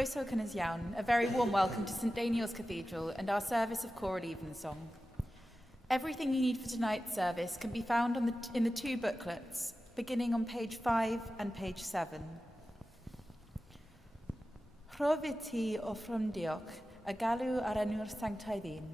Croeso cynnes iawn, a very warm welcome to St Daniel's Cathedral and our service of Choral Evensong. Everything you need for tonight's service can be found in the two booklets, beginning on page 5 and page 7. Rhofiti o ffrymdiog, a galw ar enw'r sanctaidd un.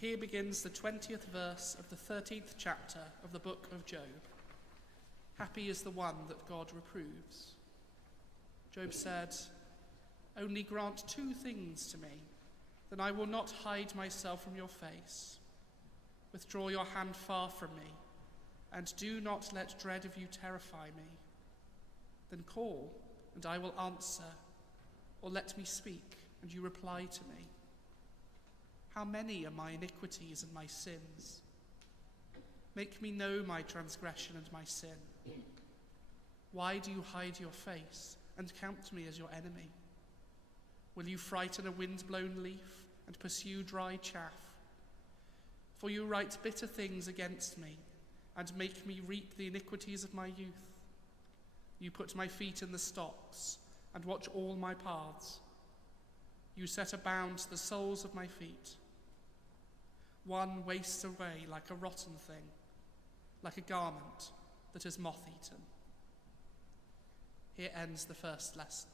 Here begins the 20th verse of the 13th chapter of the book of Job. Happy is the one that God reproves. Job said, "Only grant two things to me, then I will not hide myself from your face. Withdraw your hand far from me, and do not let dread of you terrify me. Then call, and I will answer, or let me speak, and you reply to me. How many are my iniquities and my sins? Make me know my transgression and my sin. Why do you hide your face and count me as your enemy? Will you frighten a wind-blown leaf and pursue dry chaff? For you write bitter things against me and make me reap the iniquities of my youth. You put my feet in the stocks and watch all my paths. You set a bound to the soles of my feet. One wastes away like a rotten thing, like a garment that is moth-eaten." Here ends the first lesson.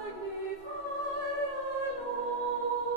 Magnify the Lord.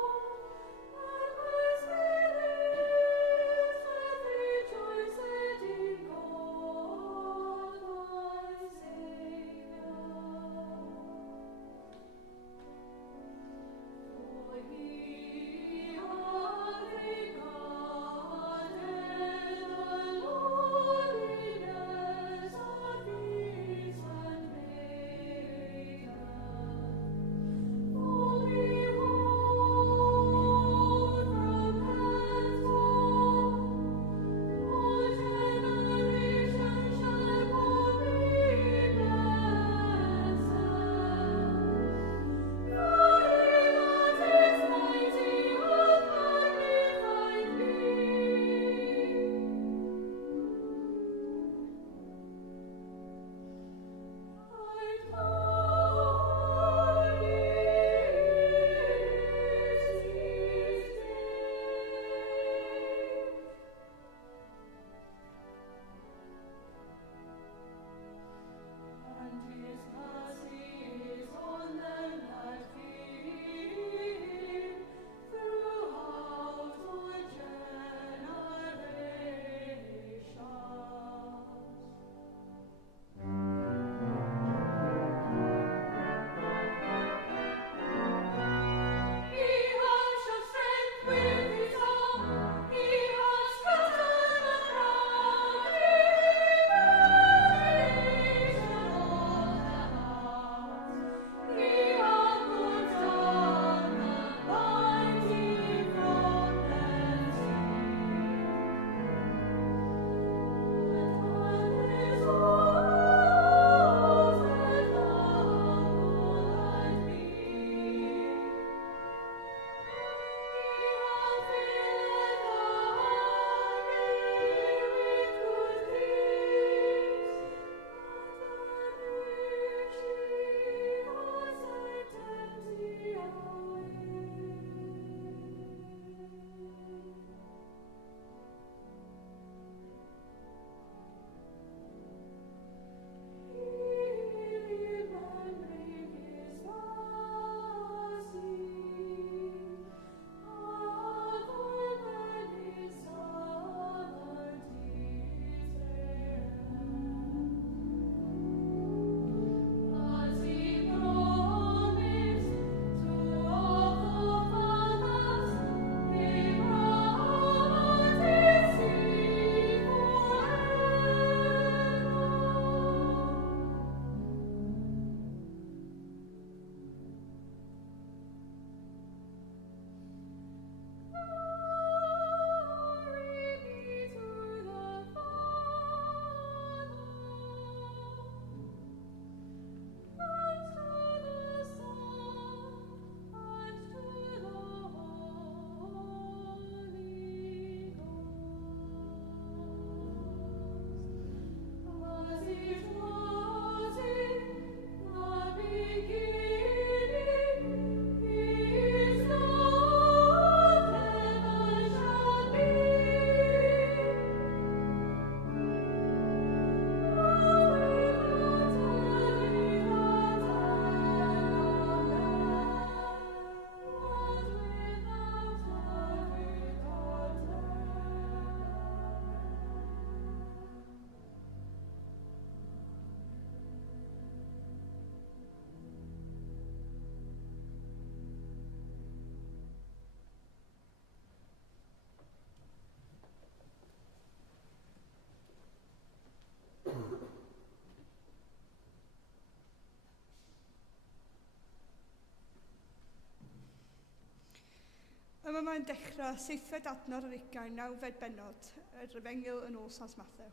mae'n dechrau 7 adnod ar 9 bennod y Efengyl yn ôl Sans Matthew.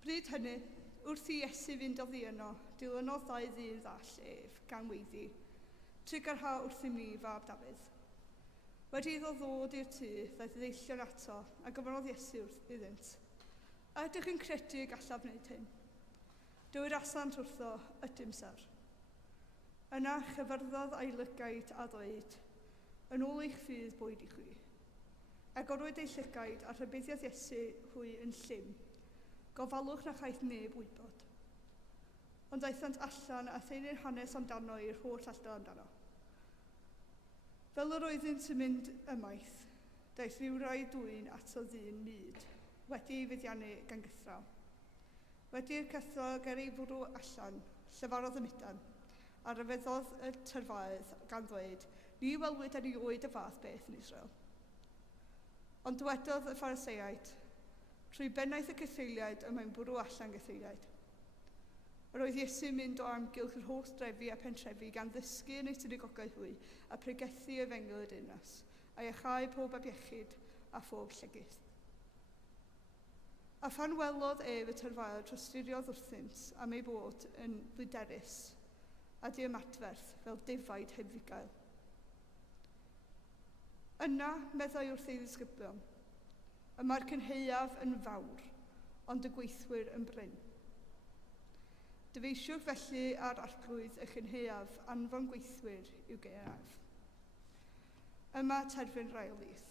Bryd hynny, wrth i Iesu fynd oddi yno, dilynodd 2 ddydd all ef gan weiddi, trigarha wrth i mi fab Dafydd. Wedi iddo ddod i'r tŷ, ddaeth ddeillio'n ato, a gofynodd Iesu wrth iddynt. Ydych chi'n credu gallaf wneud hyn? Dywyd asant wrtho, ydym syr. Yna chyfyrddodd a'i lygaid a ddweud, yn ôl eich ffydd bwyd i chwi. Agorwyd ei llygaid a rhybuddiaeth Iesu hwy yn llym. Gofalwch na chaeth neb wybod. Ond daethant allan a theunu'r hanes amdano i'r holl alltaf amdano. Fel yr oeddynt yn mynd ymaith, daeth rhyw rai dwyn ato ddyn myd, wedi ei fyddiannu gan gythraw. Wedi'r cythro ger ei fwrw allan, llefarodd y mudan, a ryfeddodd y tyrfaedd gan ddweud, ni welwyd ar ei oed y fath beth yn Israel. Ond dywedodd y Phariseiaid, trwy bennaeth y cythriliaid y mae'n bwrw allan gythriliaid. Yr oedd Iesu'n mynd o amgylch yr holl drefi a pentrefi gan ddysgu yn ei synagogau hwy a pregethu y Efengyl y Deyrnas, a iachau pob abiechyd a phob llygyth. A phan welodd ef y tyrfaoedd trostiriodd wrthynt am ei bod yn blyderus a diamatferth fel defaid heb fugail. Yna meddai wrth ei ddisgyblion, yma'r cynheuaf yn fawr, ond y gweithwyr yn bryn. Dyfeisiwch felly ar arglwydd y cynheuaf anfon gweithwyr i'w gaeaf. Yma terfyn rai o lith.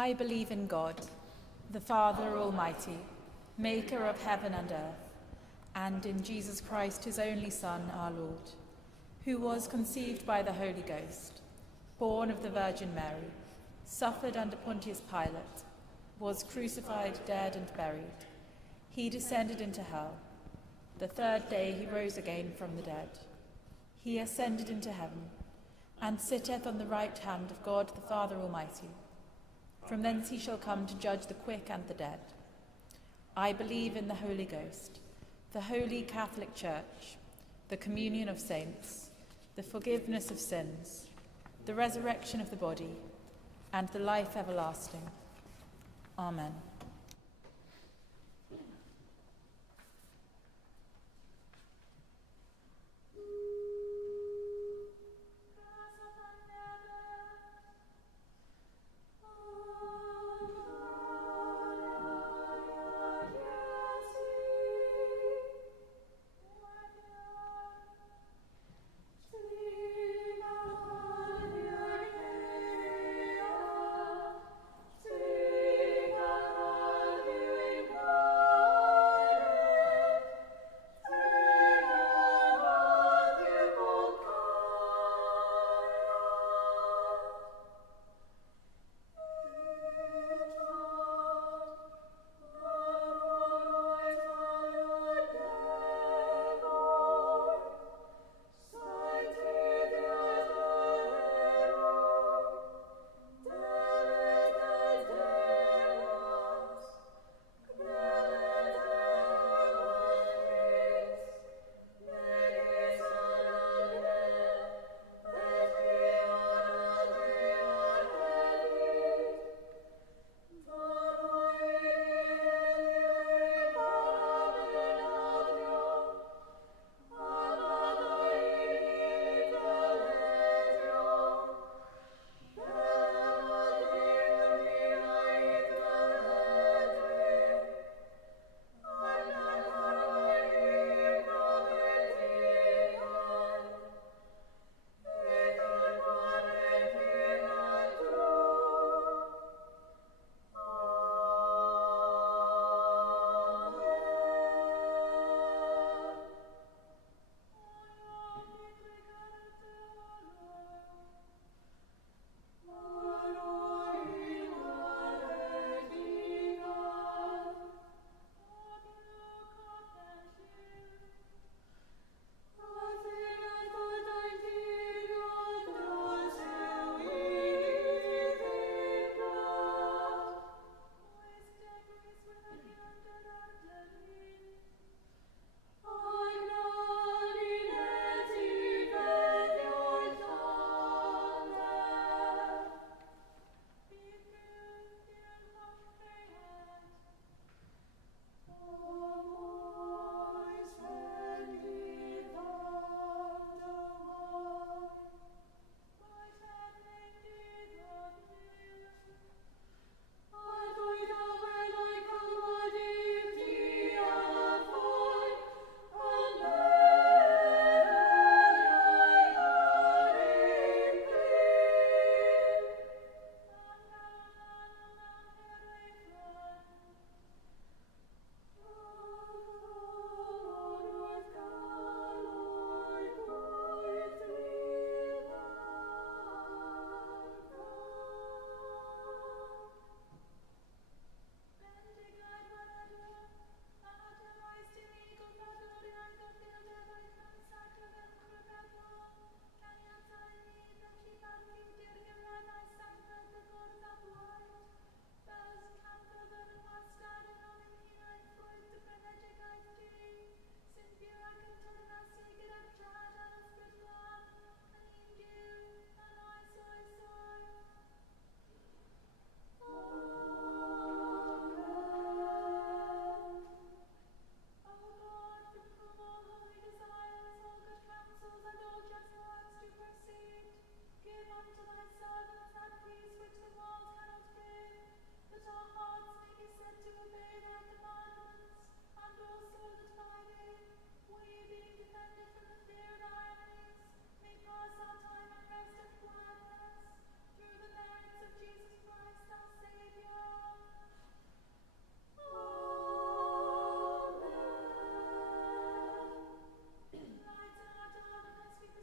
I believe in God, the Father Almighty, maker of heaven and earth, and in Jesus Christ, his only Son, our Lord, who was conceived by the Holy Ghost, born of the Virgin Mary, suffered under Pontius Pilate, was crucified, dead, and buried. He descended into hell. The third day he rose again from the dead. He ascended into heaven, and sitteth on the right hand of God the Father Almighty. From thence he shall come to judge the quick and the dead. I believe in the Holy Ghost, the Holy Catholic Church, the communion of saints, the forgiveness of sins, the resurrection of the body, and the life everlasting. Amen.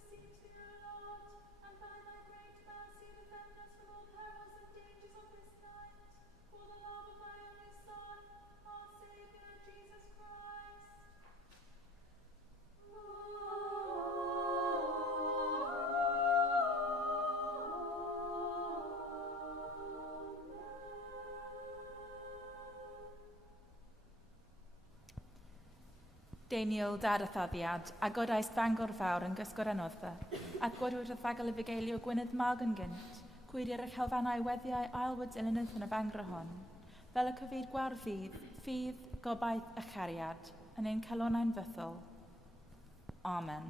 Seated Daniel, dad a thaddiad, a godaist Fangor fawr yn gysgor anoddfa, at godwyd y thagol y fugeilio Gwynedd Mag yn gynt, cwyrir eich helfannau weddiau ailwyd ilynydd yn y fangor hon, fel y cyfyd gwar ffydd, gobaith a chariad, yn ein calonau'n fythol. Amen.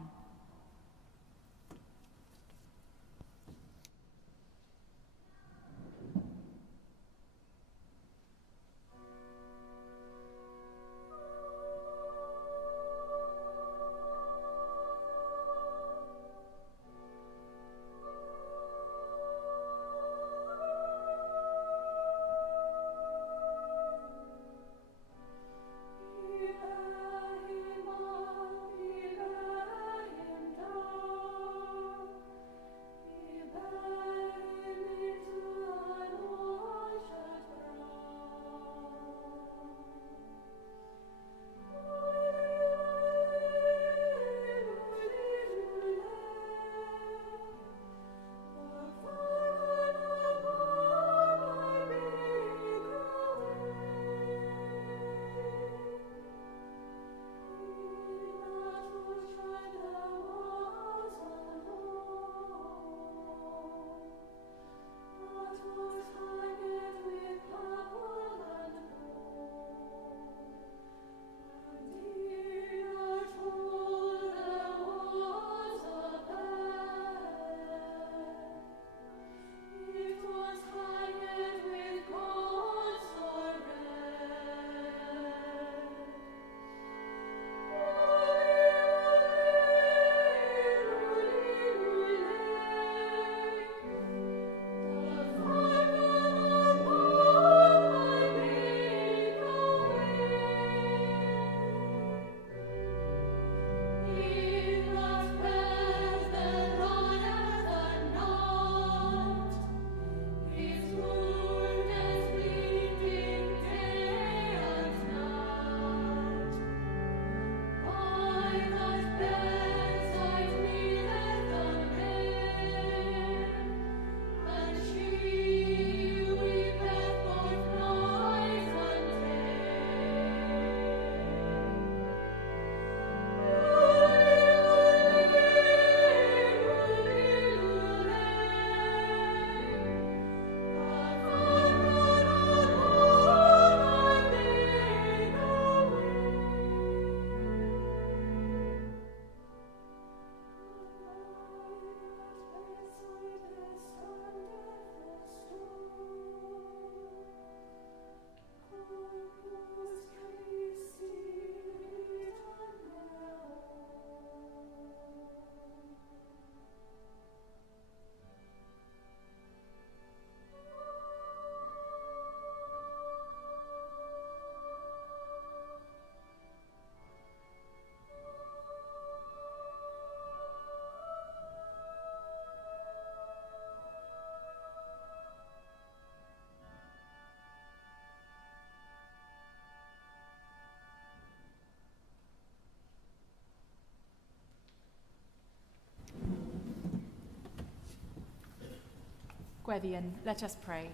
Gweddian, let us pray.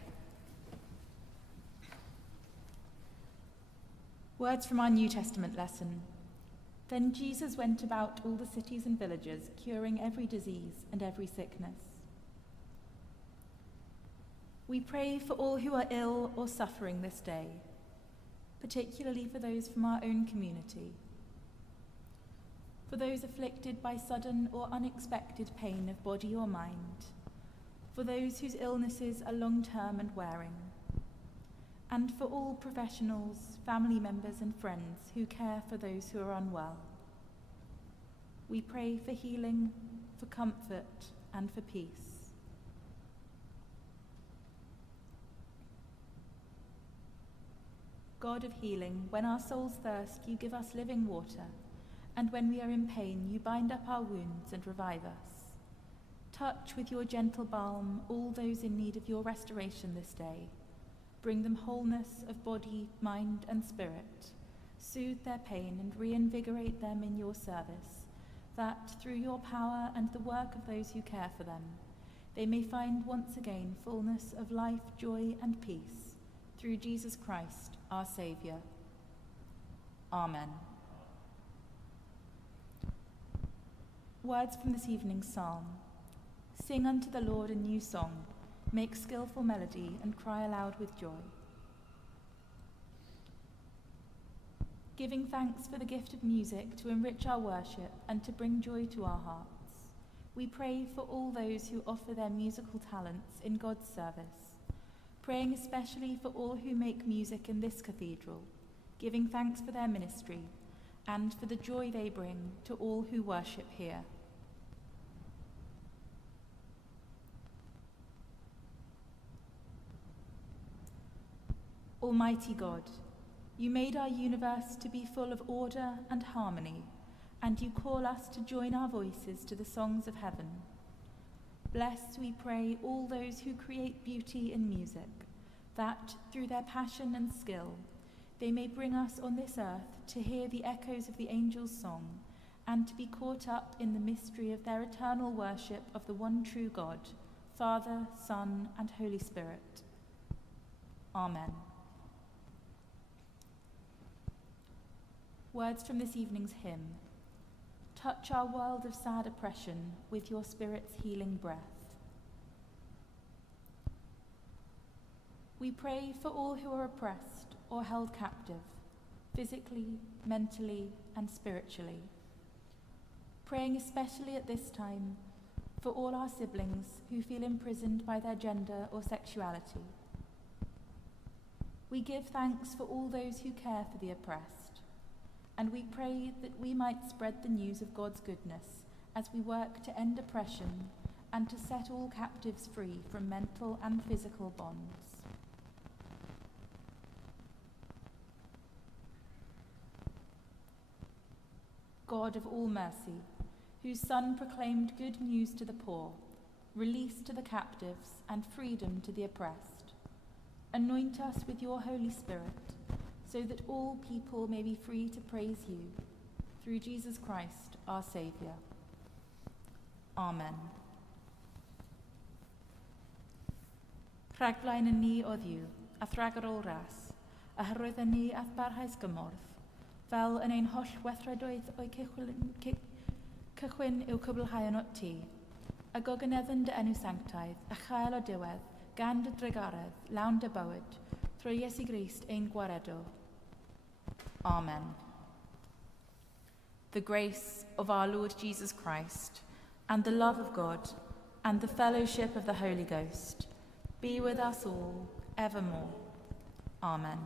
Words from our New Testament lesson. Then Jesus went about all the cities and villages, curing every disease and every sickness. We pray for all who are ill or suffering this day, particularly for those from our own community, for those afflicted by sudden or unexpected pain of body or mind, for those whose illnesses are long-term and wearing, and for all professionals, family members and friends who care for those who are unwell. We pray for healing, for comfort, and for peace. God of healing, when our souls thirst, you give us living water, and when we are in pain, you bind up our wounds and revive us. Touch with your gentle balm all those in need of your restoration this day. Bring them wholeness of body, mind, and spirit. Soothe their pain and reinvigorate them in your service, that through your power and the work of those who care for them, they may find once again fullness of life, joy, and peace, through Jesus Christ, our Saviour. Amen. Words from this evening's psalm. Sing unto the Lord a new song, make skillful melody, and cry aloud with joy. Giving thanks for the gift of music to enrich our worship and to bring joy to our hearts, we pray for all those who offer their musical talents in God's service, praying especially for all who make music in this cathedral, giving thanks for their ministry and for the joy they bring to all who worship here. Almighty God, you made our universe to be full of order and harmony, and you call us to join our voices to the songs of heaven. Bless, we pray, all those who create beauty in music, that, through their passion and skill, they may bring us on this earth to hear the echoes of the angels' song, and to be caught up in the mystery of their eternal worship of the one true God, Father, Son, and Holy Spirit. Amen. Words from this evening's hymn. Touch our world of sad oppression with your Spirit's healing breath. We pray for all who are oppressed or held captive, physically, mentally, and spiritually. Praying especially at this time for all our siblings who feel imprisoned by their gender or sexuality. We give thanks for all those who care for the oppressed, and we pray that we might spread the news of God's goodness as we work to end oppression and to set all captives free from mental and physical bonds. God of all mercy, whose Son proclaimed good news to the poor, release to the captives, and freedom to the oppressed, anoint us with your Holy Spirit, so that all people may be free to praise you, through Jesus Christ, our Saviour. Amen. Rhagflaen yn ni o Dduw, a thragor ôl ras, a hyrwydd yn ni ath barhaus gymorth, fel yn ein holl weithredoedd o'i cychwyn i'w cwblhau yn ot ti, a gogyneddyn dy enw sanctaidd, a chael o diwedd, gan dy drygaredd, lawn dy bywyd, trwy Iesu Grist ein gwaredo. Amen. The grace of our Lord Jesus Christ, and the love of God, and the fellowship of the Holy Ghost, be with us all, evermore. Amen.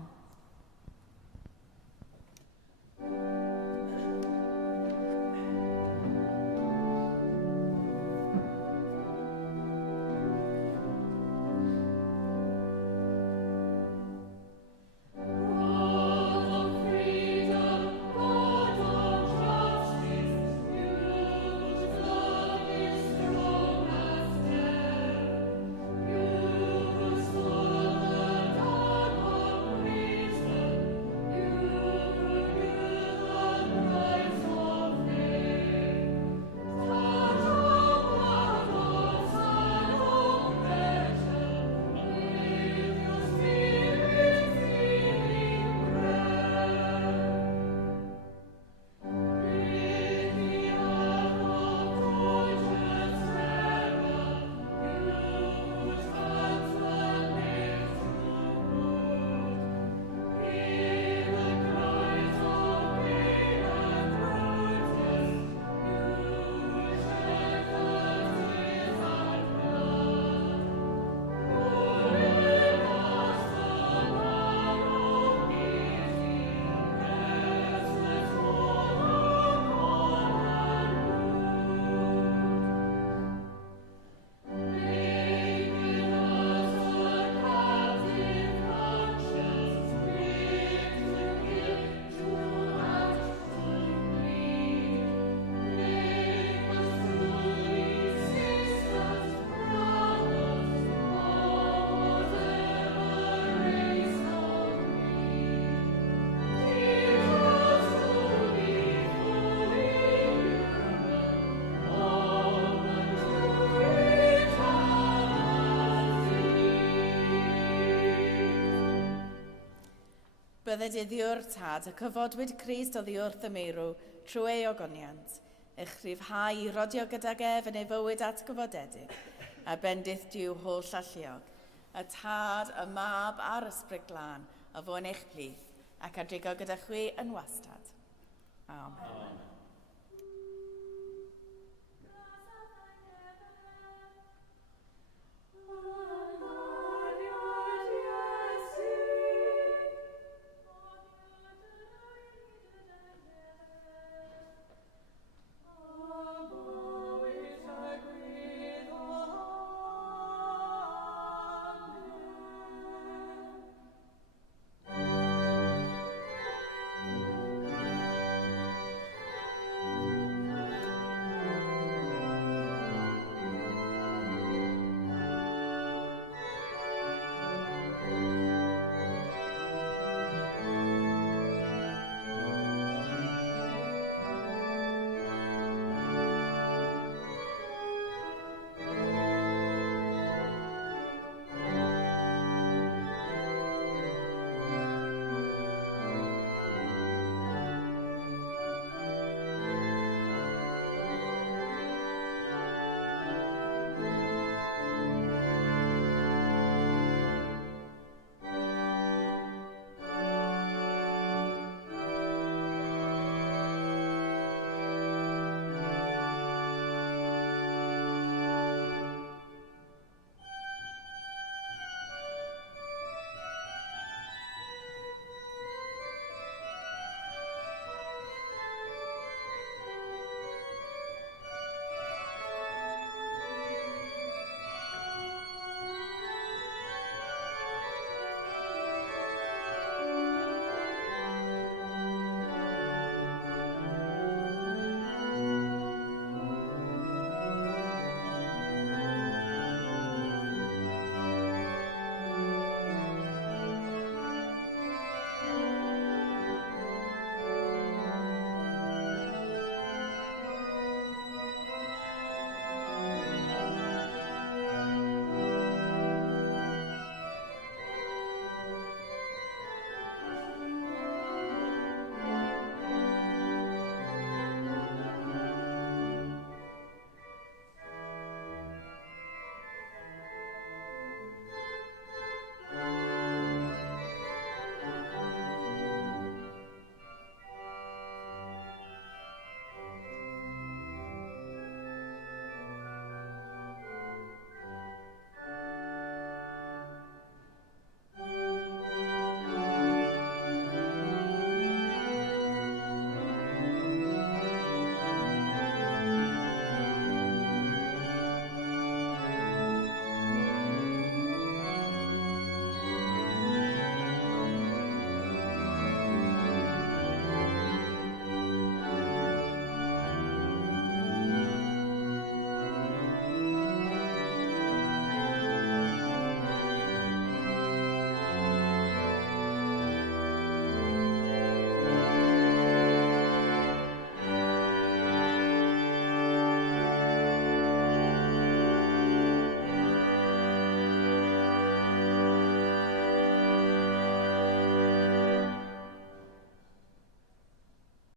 Bydded iddiwr tad y cyfodwyd Crist oddi wrth y meirw trwy ei ogoniant. eich rhyfhau i rodio gydag ef yn ei fywyd atgyfodedig, a bendith diw holl alluog, y tad, y mab a'r ysbryd glân, a fo'n eich plith, ac adrigo gyda chwi yn wastad. Amen.